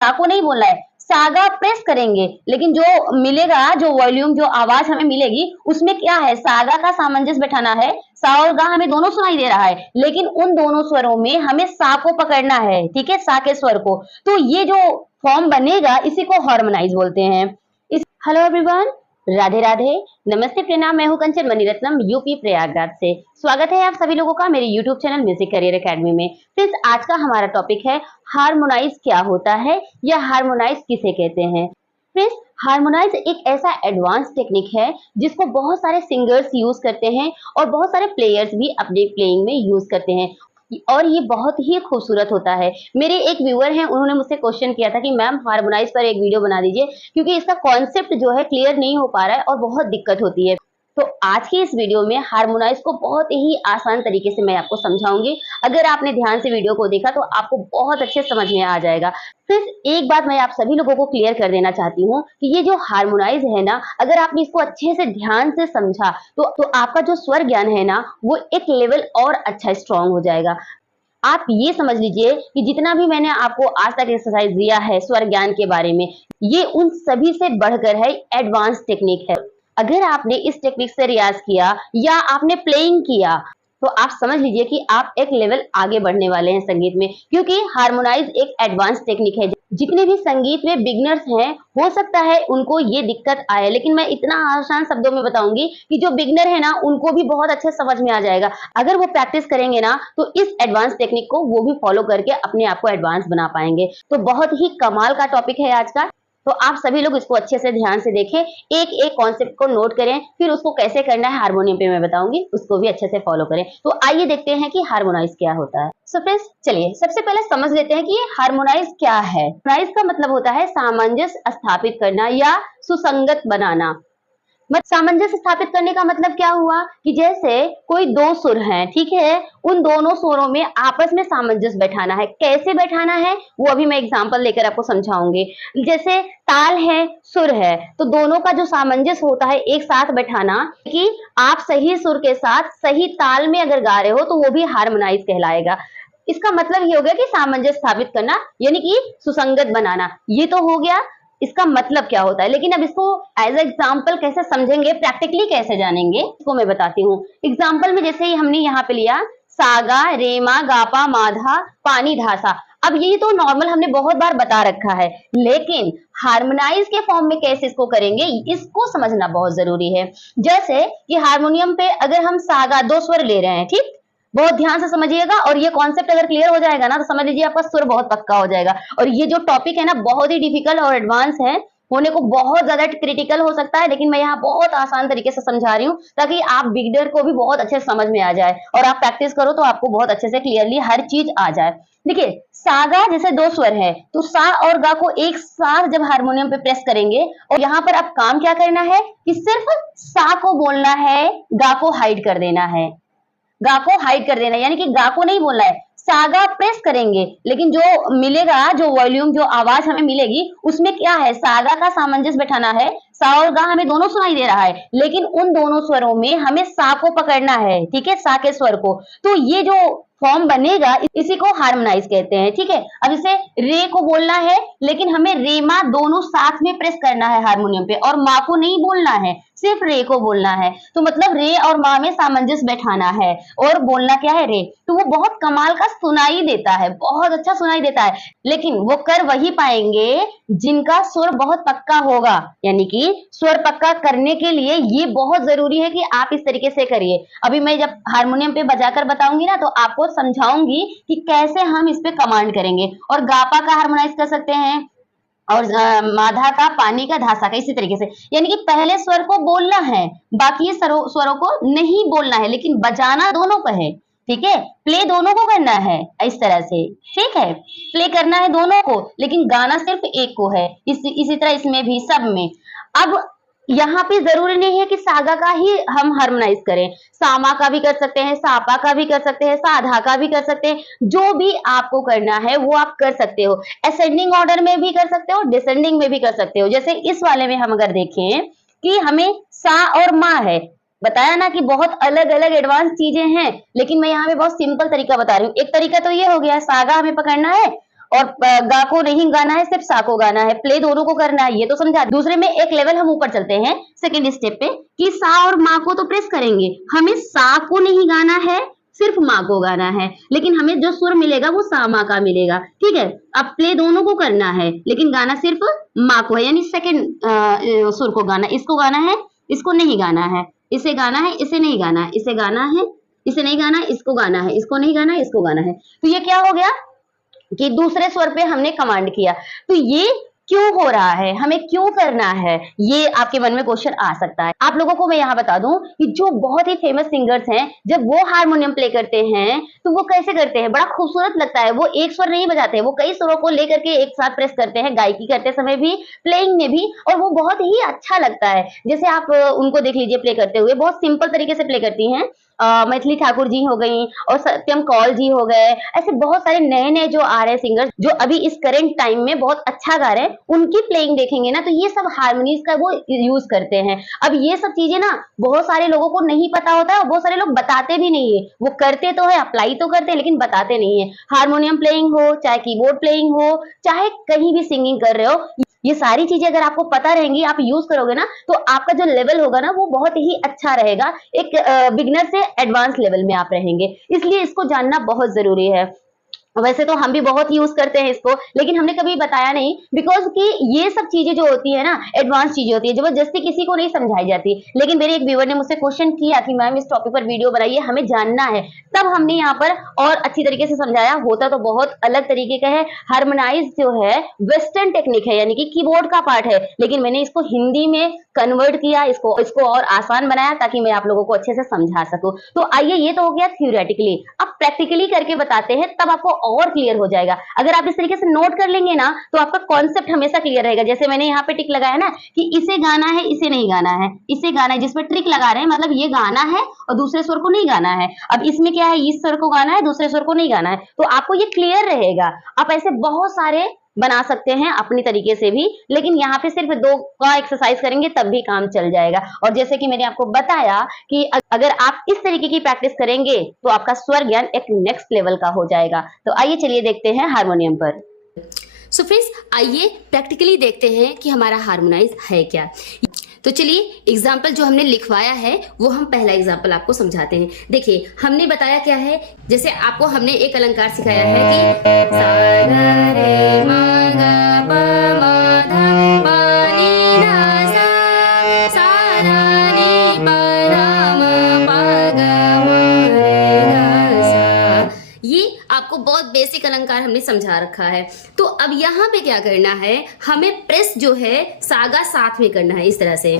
सा को नहीं बोलना है, सागा प्रेस करेंगे, लेकिन जो मिलेगा, जो वॉल्यूम, जो आवाज हमें मिलेगी उसमें क्या है, सागा का सामंजस्य बैठाना है। सा और गा हमें दोनों सुनाई दे रहा है, लेकिन उन दोनों स्वरों में हमें सा को पकड़ना है, ठीक है, सा के स्वर को। तो ये जो फॉर्म बनेगा इसी को हार्मोनाइज बोलते हैं। हेलो एवरीवन, राधे राधे, नमस्ते, प्रणाम। मैं हूं कंचन मणिरत्नम, यूपी प्रयागराज से। स्वागत है आप सभी लोगों का मेरे YouTube channel music career academy में। फ्रेंड्स, आज का हमारा टॉपिक है हार्मोनाइज क्या होता है या हार्मोनाइज किसे कहते हैं। फ्रेंड्स, हार्मोनाइज एक ऐसा एडवांस टेक्निक है जिसको बहुत सारे सिंगर्स यूज करते हैं और बहुत सारे प्लेयर्स भी अपने प्लेइंग में यूज करते हैं, और ये बहुत ही खूबसूरत होता है। मेरे एक व्यूअर हैं, उन्होंने मुझसे क्वेश्चन किया था कि मैम हार्मोनाइज पर एक वीडियो बना दीजिए, क्योंकि इसका कॉन्सेप्ट जो है क्लियर नहीं हो पा रहा है और बहुत दिक्कत होती है। तो आज की इस वीडियो में हार्मोनाइज को बहुत ही आसान तरीके से मैं आपको समझाऊंगी। अगर आपने ध्यान से वीडियो को देखा तो आपको बहुत अच्छे समझ में आ जाएगा। फिर एक बात मैं आप सभी लोगों को क्लियर कर देना चाहती हूँ कि ये जो हार्मोनाइज है ना, अगर आपने इसको अच्छे से ध्यान से समझा तो आपका जो स्वर ज्ञान है ना, वो एक लेवल और अच्छा स्ट्रांग हो जाएगा। आप ये समझ लीजिए कि जितना भी मैंने आपको आज तक एक्सरसाइज दिया है स्वर ज्ञान के बारे में, ये उन सभी से बढ़कर है, एडवांस टेक्निक है। अगर आपने इस टेक्निक से रियाज किया या आपने प्लेइंग किया तो आप समझ लीजिए कि आप एक लेवल आगे बढ़ने वाले हैं संगीत में, क्योंकि हार्मोनाइज एक एडवांस टेक्निक है। जितने भी संगीत में बिगनर्स हैं, हो सकता है उनको ये दिक्कत आए, लेकिन मैं इतना आसान शब्दों में बताऊंगी कि जो बिगनर है ना, उनको भी बहुत अच्छे समझ में आ जाएगा। अगर वो प्रैक्टिस करेंगे ना तो इस एडवांस टेक्निक को वो भी फॉलो करके अपने आप को एडवांस बना पाएंगे। तो बहुत ही कमाल का टॉपिक है आज का। तो आप सभी लोग इसको अच्छे से ध्यान से देखें, एक एक कॉन्सेप्ट को नोट करें, फिर उसको कैसे करना है हारमोनियम पे मैं बताऊंगी, उसको भी अच्छे से फॉलो करें। तो आइए देखते हैं कि हार्मोनाइज क्या होता है। सो फ्रेंड्स, चलिए सबसे पहले समझ लेते हैं कि ये हार्मोनाइज क्या है। हार्मोनाइज का मतलब होता है सामंजस्य स्थापित करना या सुसंगत बनाना। सामंजस्य स्थापित करने का मतलब क्या हुआ कि जैसे कोई दो सुर हैं, ठीक है, उन दोनों सुरों में आपस में सामंजस्य बैठाना है। कैसे बैठाना है वो अभी मैं एग्जांपल लेकर आपको समझाऊंगी। जैसे ताल है, सुर है, तो दोनों का जो सामंजस्य होता है एक साथ बैठाना, कि आप सही सुर के साथ सही ताल में अगर गा रहे हो तो वो भी हार्मोनाइज कहलाएगा। इसका मतलब ये हो गया कि सामंजस्य स्थापित करना, यानी कि सुसंगत बनाना। ये तो हो गया इसका मतलब क्या होता है, लेकिन अब इसको एज एग्जाम्पल कैसे समझेंगे, प्रैक्टिकली कैसे जानेंगे, इसको मैं बताती हूँ। एग्जाम्पल में जैसे ही हमने यहाँ पे लिया सागा रेमा गापा माधा पानी धासा। अब ये तो नॉर्मल हमने बहुत बार बता रखा है, लेकिन हार्मोनाइज के फॉर्म में कैसे इसको करेंगे इसको समझना बहुत जरूरी है। जैसे कि हारमोनियम पे अगर हम सागा दो स्वर ले रहे हैं, ठीक, बहुत ध्यान से समझिएगा, और ये कॉन्सेप्ट अगर क्लियर हो जाएगा ना तो समझ लीजिए आपका सुर बहुत पक्का हो जाएगा। और ये जो टॉपिक है ना बहुत ही डिफिकल्ट और एडवांस है, होने को बहुत ज्यादा क्रिटिकल हो सकता है, लेकिन मैं यहाँ बहुत आसान तरीके से समझा रही हूँ ताकि आप बिगनर को भी बहुत अच्छे से समझ में आ जाए, और आप प्रैक्टिस करो तो आपको बहुत अच्छे से क्लियरली हर चीज आ जाए। देखिए, सागा जैसे दो स्वर है तो सा और गा को एक साथ जब हारमोनियम पे प्रेस करेंगे, और यहाँ पर अब काम क्या करना है कि सिर्फ सा को बोलना है, गा को हाइड कर देना है। गा को हाइड कर देना, यानी कि गा को नहीं बोलना है, सागा प्रेस करेंगे, लेकिन जो मिलेगा, जो वॉल्यूम, जो आवाज हमें मिलेगी उसमें क्या है, सागा का सामंजस्य बैठाना है। सा और गा हमें दोनों सुनाई दे रहा है, लेकिन उन दोनों स्वरों में हमें सा को पकड़ना है, ठीक है, सा के स्वर को। तो ये जो फॉर्म बनेगा इसी को हार्मोनाइज कहते हैं, ठीक है। अब इसे रे को बोलना है, लेकिन हमें रे मा दोनों साथ में प्रेस करना है हारमोनियम पे, और मा को नहीं बोलना है, सिर्फ रे को बोलना है। तो मतलब रे और मा में सामंजस्य बैठाना है, और बोलना क्या है, रे। तो वो बहुत कमाल का सुनाई देता है, बहुत अच्छा सुनाई देता है, लेकिन वो कर वही पाएंगे जिनका सुर बहुत पक्का होगा। यानी कि स्वर पक्का करने के लिए ये बहुत जरूरी है कि आप इस तरीके से करिए। अभी मैं जब हारमोनियम पे बजाकर बताऊंगी ना तो आपको समझाऊंगी कि कैसे हम इस पे कमांड करेंगे। और गापा का हार्मोनाइज कर सकते हैं, और माधा का, पानी का, धासा का, इसी तरीके से। यानी कि पहले स्वर को बोलना है, बाकी स्वरों को नहीं बोलना है, लेकिन बजाना दोनों को है, ठीक है, प्ले दोनों को करना है, इस तरह से, ठीक है, प्ले करना है दोनों को, लेकिन गाना सिर्फ एक को है। इसी तरह इसमें भी, सब में। अब यहाँ पे जरूरी नहीं है कि सागा का ही हम हार्मोनाइज करें, सामा का भी कर सकते हैं, सापा का भी कर सकते हैं, साधा का भी कर सकते हैं, जो भी आपको करना है वो आप कर सकते हो। असेंडिंग ऑर्डर में भी कर सकते हो, डिसेंडिंग में भी कर सकते हो। जैसे इस वाले में हम अगर देखें कि हमें सा और मा है, बताया ना कि बहुत अलग अलग एडवांस चीजें हैं, लेकिन मैं यहाँ पे बहुत सिंपल तरीका बता रही हूँ। एक तरीका तो ये हो गया, सागा हमें पकड़ना है और गा को नहीं गाना है, सिर्फ सा को गाना है, प्ले दोनों को करना है, ये तो समझा। दूसरे में एक लेवल हम ऊपर चलते हैं सेकंड स्टेप पे कि सा और माँ को तो प्रेस करेंगे, हमें सा को नहीं गाना है, सिर्फ माँ को गाना है, लेकिन हमें जो सुर मिलेगा वो सा माँ का मिलेगा, ठीक है। अब प्ले दोनों को करना है लेकिन गाना सिर्फ माँ को है, यानी सेकंड सुर को गाना, इसको गाना है, इसको नहीं गाना है, इसे गाना है, इसे नहीं गाना है, इसे गाना है, इसे नहीं गाना है, इसको गाना है, इसको नहीं गाना है, इसको गाना है। तो ये क्या हो गया कि दूसरे स्वर पे हमने कमांड किया। तो ये क्यों हो रहा है, हमें क्यों करना है, ये आपके मन में क्वेश्चन आ सकता है। आप लोगों को मैं यहाँ बता दूं कि जो बहुत ही फेमस सिंगर्स हैं, जब वो हारमोनियम प्ले करते हैं तो वो कैसे करते हैं, बड़ा खूबसूरत लगता है। वो एक स्वर नहीं बजाते हैं, वो कई स्वरों को लेकर के एक साथ प्रेस करते हैं, गायकी करते समय भी, प्लेइंग में भी, और वो बहुत ही अच्छा लगता है। जैसे आप उनको देख लीजिए प्ले करते हुए, बहुत सिंपल तरीके से प्ले करती हैं। मैथिली ठाकुर जी हो गई और सत्यम कौल जी हो गए, ऐसे बहुत सारे नए नए जो आ रहे हैं सिंगर्स जो अभी इस करंट टाइम में बहुत अच्छा गा रहे हैं, उनकी प्लेइंग देखेंगे ना तो ये सब हारमोनीज का वो यूज करते हैं। अब ये सब चीजें ना बहुत सारे लोगों को नहीं पता होता है और बहुत सारे लोग बताते भी नहीं है। वो करते तो है, अप्लाई तो करते हैं, लेकिन बताते नहीं है। हारमोनियम प्लेइंग हो, चाहे कीबोर्ड प्लेइंग हो, चाहे कहीं भी सिंगिंग कर रहे हो, ये सारी चीजें अगर आपको पता रहेंगी, आप यूज करोगे ना, तो आपका जो लेवल होगा ना वो बहुत ही अच्छा रहेगा। एक बिगनर से एडवांस लेवल में आप रहेंगे, इसलिए इसको जानना बहुत जरूरी है। वैसे तो हम भी बहुत यूज करते हैं इसको, लेकिन हमने कभी बताया नहीं, बिकॉज कि ये सब चीजें जो होती है ना, एडवांस चीजें होती है, जबरदस्ती किसी को नहीं समझाई जाती। लेकिन मेरे एक व्यूअर ने मुझसे क्वेश्चन किया कि मैम इस टॉपिक पर वीडियो बनाइए, हमें जानना है, तब हमने यहाँ पर और अच्छी तरीके से समझाया। होता तो बहुत अलग तरीके का है। हार्मोनाइज जो है वेस्टर्न टेक्निक है, यानी कि कीबोर्ड का पार्ट है, लेकिन मैंने इसको हिंदी में कन्वर्ट किया, इसको और आसान बनाया ताकि मैं आप लोगों को अच्छे से समझा सकूं। तो आइए, ये तो हो गया थियोरेटिकली, अब प्रैक्टिकली करके बताते हैं, तब आपको और क्लियर हो जाएगा। अगर आप इस तरीके से नोट कर लेंगे ना तो आपका कॉन्सेप्ट हमेशा क्लियर रहेगा। जैसे मैंने यहाँ पे टिक लगाया ना कि इसे गाना है, इसे नहीं गाना है, इसे गाना है, जिसमें ट्रिक लगा रहे हैं, मतलब ये गाना है और दूसरे स्वर को नहीं गाना है। अब इसमें क्या है, इस स्वर को गाना है, दूसरे स्वर को नहीं गाना है, तो आपको ये क्लियर रहेगा। आप ऐसे बहुत सारे बना सकते हैं अपनी तरीके से भी, लेकिन यहाँ पे सिर्फ 2 का एक्सरसाइज करेंगे तब भी काम चल जाएगा। और जैसे कि मैंने आपको बताया कि अगर आप इस तरीके की प्रैक्टिस करेंगे तो आपका स्वर ज्ञान एक नेक्स्ट लेवल का हो जाएगा। तो आइए चलिए देखते हैं हारमोनियम पर। सो फ्रेंड्स, आइए प्रैक्टिकली देखते हैं कि हमारा हार्मोनाइज है क्या। तो चलिए एग्जाम्पल जो हमने लिखवाया है वो हम पहला एग्जाम्पल आपको समझाते हैं। देखिए हमने बताया क्या है, जैसे आपको हमने एक अलंकार सिखाया है कि सा गा रे मा गा पा मा धा पा नी धा सा रा नी पा धा मा पा गा मा रे गा सा। ये आपको बहुत बेसिक अलंकार हमने समझा रखा है। तो अब यहाँ पे क्या करना है, हमें प्रेस जो है सागा साथ में करना है इस तरह से,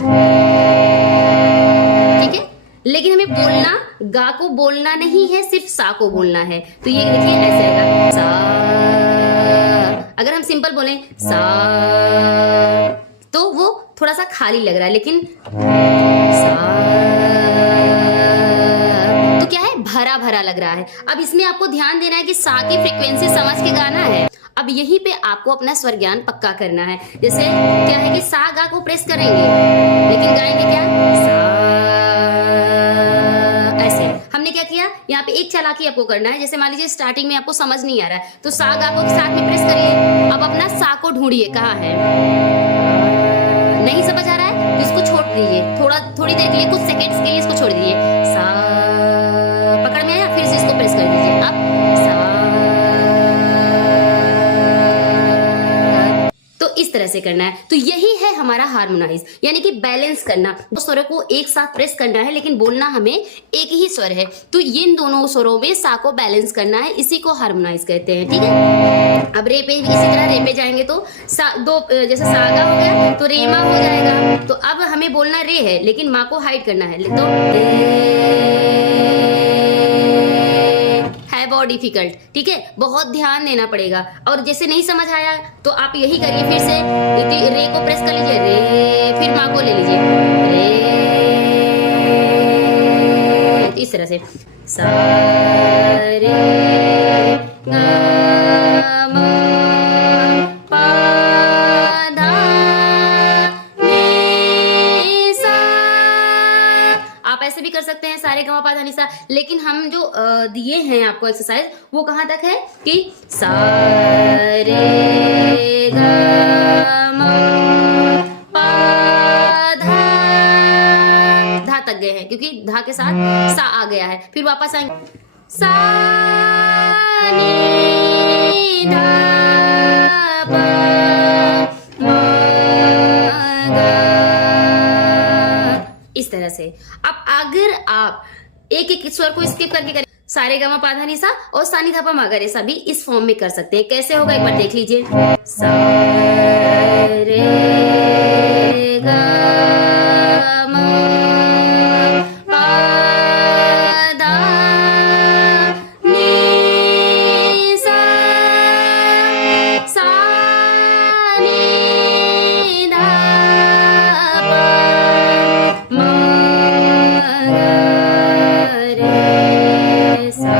ठीक है। लेकिन हमें बोलना, गा को बोलना नहीं है, सिर्फ सा को बोलना है। तो ये देखिए ऐसे आएगा सा। अगर हम सिंपल बोले सा तो वो थोड़ा सा खाली लग रहा है, लेकिन सा तो क्या है, भरा भरा लग रहा है। अब इसमें आपको ध्यान देना है कि सा की फ्रीक्वेंसी समझ के गाना है। अब यहीं पे आपको अपना स्वर ज्ञान पक्का करना है। जैसे क्या है कि सा गा को प्रेस करेंगे, लेकिन गाएंगे क्या, सा। ऐसे हमने क्या किया, यहाँ पे एक चालाकी आपको करना है। जैसे मान लीजिए स्टार्टिंग में आपको समझ नहीं आ रहा है, तो सा गा को साथ में प्रेस करिए। अब अपना सा को ढूंढिए, कहाँ है। नहीं समझ आ रहा है तो इसको छोड़ दीजिए, थोड़ी देर के लिए, कुछ सेकेंड्स के लिए इसको छोड़ दीजिए। सा पकड़ में आया, फिर से इसको प्रेस कर दीजिए। अब सा। तो इस तरह से करना है। तो यही है हमारा हार्मोनाइज, यानी कि बैलेंस करना। दो स्वरों को एक साथ प्रेस करना है, लेकिन बोलना हमें एक ही स्वर है। तो इन दोनों स्वरों में सा को बैलेंस करना है, इसी को हार्मोनाइज कहते हैं, ठीक है। अब रे पे इसी तरह रे पे जाएंगे तो जैसे सागा हो गया तो रे मा हो जाएगा। तो अब हमें बोलना रे है, लेकिन माँ को हाइड करना है, तो है बहुत डिफिकल्ट, ठीक है, बहुत ध्यान देना पड़ेगा। और जैसे नहीं समझ आया तो आप यही करिए, फिर से रे को प्रेस कर लीजिए, रे, फिर माँ को ले लीजिए, रे, इस तरह से सा रे गा मा पा धा नी सा। आप ऐसे भी कर सकते हैं, सा, लेकिन हम जो दिए हैं आपको एक्सरसाइज वो कहाँ तक है कि सा रे ग म प धा तक गए हैं, क्योंकि धा के साथ सा आ गया है। फिर वापस आएंगे सा नी धा प म ग, इस तरह से। अब अगर आप एक एक स्वर को स्किप करके करें, सारे गा मा पा धा नी सा और सा नी धा पा मा गा रे सा भी इस फॉर्म में कर सकते हैं। कैसे होगा एक बार देख लीजिए, सा रे गा मा पा धा नी सा, सा नी धा पा मा रे सा।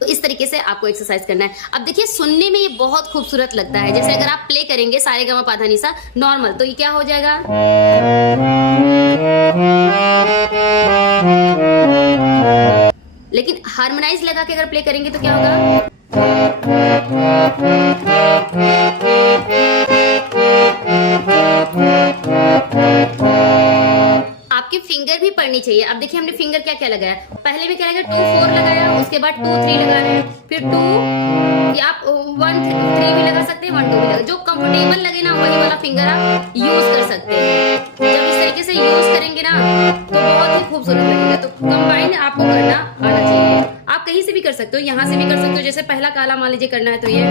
तो इस तरीके से आपको एक्सरसाइज करना है। अब देखिए सुनने में ये बहुत खूबसूरत लगता है। जैसे अगर आप प्ले करेंगे सारे गा मा पा धा नी सा नॉर्मल, तो ये क्या हो जाएगा, लेकिन हार्मोनाइज लगा के अगर प्ले करेंगे तो क्या होगा, आपके फिंगर भी पड़नी चाहिए। अब देखिए हमने फिंगर क्या क्या लगाया, पहले में क्या लगाया 2 4 लगाया, उसके बाद 2 3 लगा रहे हैं, फिर 2 या आप 1 3 भी लगा सकते हैं, 1 2 भी लगा, जो कंफर्टेबल लगे ना वही वाला फिंगर आप यूज कर सकते हैं। जब इस तरीके से यूज करेंगे ना तो बहुत ही खूबसूरत लगेगा। तो कंबाइन आपको करना आना चाहिए। आप कहीं से भी कर सकते हो, यहाँ से भी कर सकते हो। जैसे पहला काला मान लीजिए करना है तो ये,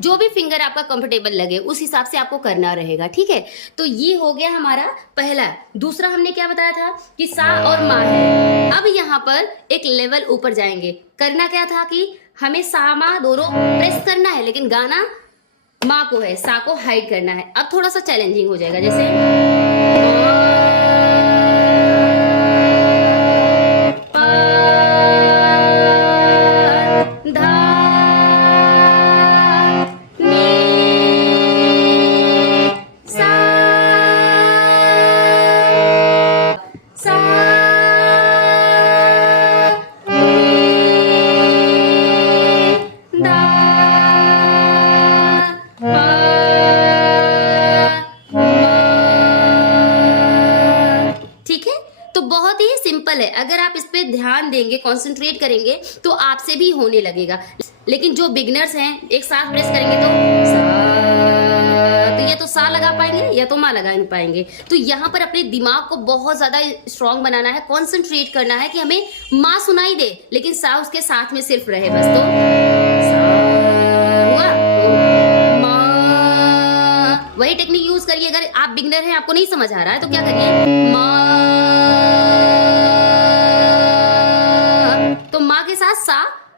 जो भी फिंगर आपका कंफर्टेबल लगे उस हिसाब से आपको करना रहेगा, ठीक है। तो ये हो गया हमारा पहला। दूसरा हमने क्या बताया था कि सा और मा है। अब यहाँ पर एक लेवल ऊपर जाएंगे। करना क्या था कि हमें सा मा दोनों प्रेस करना है, लेकिन गाना मा को है, सा को हाइड करना है। अब थोड़ा सा चैलेंजिंग हो जाएगा, जैसे है। अगर आप इस पे ध्यान देंगे, कंसंट्रेट करेंगे तो आपसे भी होने लगेगा। लेकिन जो बिगनर्स हैं एक साथ प्रेस करेंगे तो सा, तो या तो सा लगा पाएंगे या तो मा लगा पाएंगे। तो यहाँ पर अपने दिमाग को बहुत ज्यादा स्ट्रांग बनाना है, कंसंट्रेट करना है कि हमें मा सुनाई दे लेकिन सा उसके साथ में सिर्फ रहे बस। तो हुआ तो मा, वही टेक्निक यूज करिए। अगर आप बिगनर हैं, आपको नहीं समझ आ रहा है तो क्या करिए, मा, तो माँ के साथ सा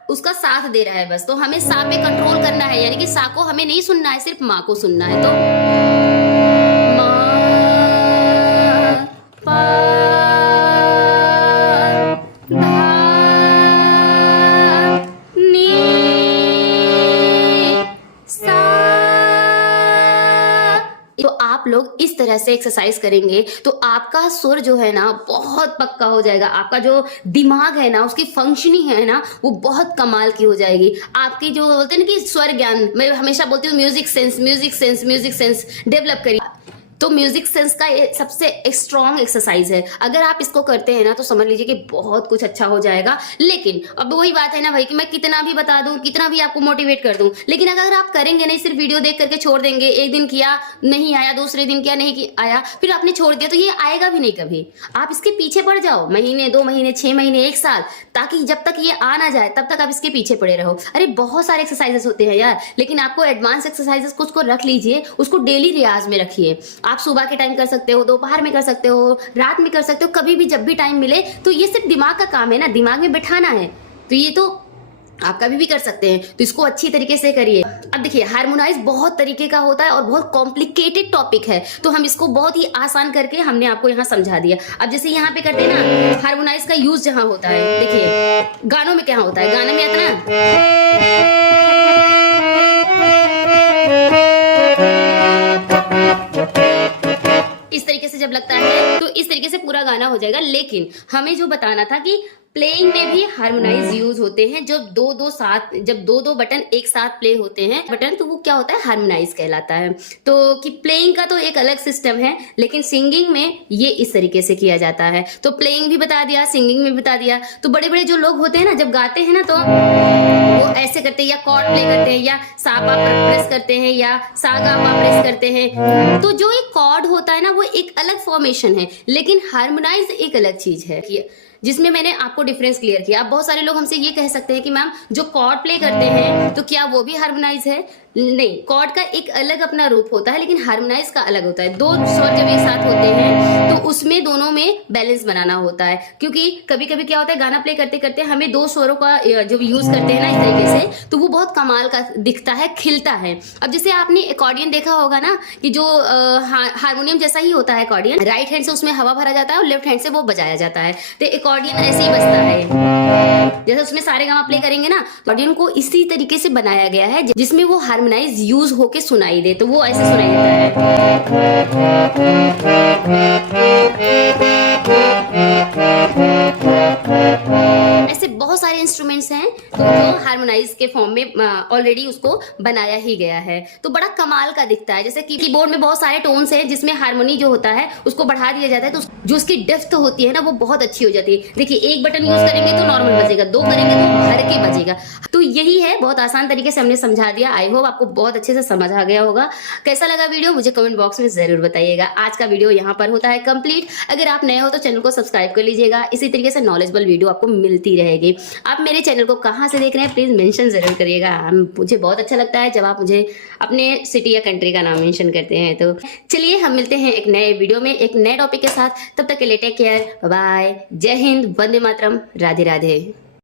उसका साथ दे रहा है बस। तो हमें सा पे कंट्रोल करना है, यानी कि सा को हमें नहीं सुनना है, सिर्फ माँ को सुनना है। तो मा पा धा नी सा। तो आप लोग इस तरह से एक्सरसाइज करेंगे तो आपका सुर जो है ना बहुत पक्का हो जाएगा। आपका जो दिमाग है ना, उसकी फंक्शनिंग है ना, वो बहुत कमाल की हो जाएगी। आपकी जो बोलते हैं ना कि स्वर ज्ञान, मैं हमेशा बोलती हूँ म्यूजिक सेंस डेवलप करिए। तो म्यूजिक सेंस का ये सबसे स्ट्रॉन्ग एक्सरसाइज है। अगर आप इसको करते हैं ना तो समझ लीजिए कि बहुत कुछ अच्छा हो जाएगा। लेकिन अब वही बात है ना भाई कि मैं कितना भी बता दूं, कितना भी आपको मोटिवेट कर दूं, लेकिन अगर आप करेंगे नहीं, सिर्फ वीडियो देख करके छोड़ देंगे, एक दिन किया नहीं आया, दूसरे दिन किया नहीं आया, फिर आपने छोड़ दिया, तो ये आएगा भी नहीं कभी। आप इसके पीछे पड़ जाओ, महीने 2 महीने 6 महीने 1 साल, ताकि जब तक ये आ ना जाए तब तक आप इसके पीछे पड़े रहो। अरे बहुत सारे एक्सरसाइजेस होते हैं यार, लेकिन आपको एडवांस एक्सरसाइजेस कुछ को रख लीजिए, उसको डेली रियाज में रखिए। आप सुबह के टाइम कर सकते हो, दोपहर में कर सकते हो, रात में कर सकते हो, कभी भी जब भी टाइम मिले। तो ये सिर्फ दिमाग का काम है ना, दिमाग में बिठाना है। तो ये तो आप कभी भी कर सकते हैं, तो इसको अच्छी तरीके से करिए। अब देखिए हार्मोनाइज बहुत तरीके का होता है और बहुत कॉम्प्लिकेटेड टॉपिक है, तो हम इसको बहुत ही आसान करके हमने आपको यहाँ समझा दिया। अब जैसे यहाँ पे करते हैं ना, हार्मोनाइज का यूज जहाँ होता है, देखिए गानों में क्या होता है, गानों में आता ना इस तरीके से जब लगता है तो इस तरीके से पूरा गाना हो जाएगा। लेकिन हमें जो बताना था कि प्लेइंग में भी हार्मोनाइज यूज होते हैं, जब दो बटन एक साथ प्ले होते हैं बटन, तो वो क्या होता है, हार्मोनाइज कहलाता है। तो कि प्लेइंग का तो एक अलग सिस्टम है, लेकिन सिंगिंग में ये इस तरीके से किया जाता है। तो प्लेइंग भी बता दिया, सिंगिंग में भी बता दिया। तो बड़े बड़े जो लोग होते हैं ना, जब गाते हैं ना, तो वो ऐसे करते हैं, या कॉर्ड प्ले करते हैं, या सा पा प्रेस करते हैं, या सा गा पा प्रेस करते हैं। तो जो एक कॉर्ड होता है ना, वो एक अलग फॉर्मेशन है, लेकिन हार्मोनाइज एक अलग चीज है, जिसमें मैंने आपको डिफरेंस क्लियर किया। अब बहुत सारे लोग हमसे ये कह सकते हैं कि मैम जो कॉर्ड प्ले करते हैं तो क्या वो भी हार्मोनाइज है? नहीं, कॉर्ड का एक अलग अपना रूप होता है, लेकिन हार्मोनाइज का अलग होता है। दो स्वर जब एक साथ होते हैं तो उसमें दोनों में बैलेंस बनाना होता है, क्योंकि कभी कभी क्या होता है, गाना प्ले करते करते हमें दो स्वरों का जब यूज करते हैं ना इस तरीके से, तो वो बहुत कमाल का दिखता है, खिलता है। अब जैसे आपने एकॉर्डियन देखा होगा ना, कि जो हारमोनियम जैसा ही होता है एकॉर्डियन, राइट हैंड से उसमें हवा भरा जाता है और लेफ्ट हैंड से वो बजाया जाता है। तो एकॉर्डियन ऐसे ही बजता है, जैसे उसमें सारे गाना प्ले करेंगे ना, एकॉर्डियन को इसी तरीके से बनाया गया है जिसमें वो हार्मोनाइज यूज होके सुनाई दे, तो वो ऐसे सुनाई देता है। ऐसे बहुत सारे इंस्ट्रूमेंट्स हैं तो जो हार्मोनाइज के फॉर्म में ऑलरेडी उसको बनाया ही गया है, तो बड़ा कमाल का दिखता है। जैसे कि कीबोर्ड में बहुत सारे टोन्स हैं जिसमें हार्मोनी जो होता है उसको बढ़ा दिया जाता है, तो जो उसकी डेप्थ होती है ना, वो बहुत अच्छी हो जाती है। देखिए एक बटन यूज करेंगे तो नॉर्मल बजेगा, दो करेंगे तो भर के बजेगा। तो यही है, बहुत आसान तरीके से हमने समझा दिया। आई होप आपको बहुत अच्छे से समझ आ गया होगा। कैसा लगा वीडियो मुझे कमेंट बॉक्स में जरूर बताइएगा। आज का वीडियो यहाँ पर होता है कंप्लीट। अगर आप नए हो तो चैनल को सब्सक्राइब कर लीजिएगा, इसी तरीके से नॉलेजेबल वीडियो आपको मिलती रहेगी। आप मेरे चैनल को कहाँ से देख रहे हैं प्लीज मेंशन जरूर करिएगा। मुझे बहुत अच्छा लगता है जब आप मुझे अपने सिटी या कंट्री का नाम मेंशन करते हैं। तो चलिए हम मिलते हैं एक नए वीडियो में एक नए टॉपिक के साथ। तब तक के लिए टेक केयर, बाय, जय हिंद, वंदे मातरम, राधे राधे।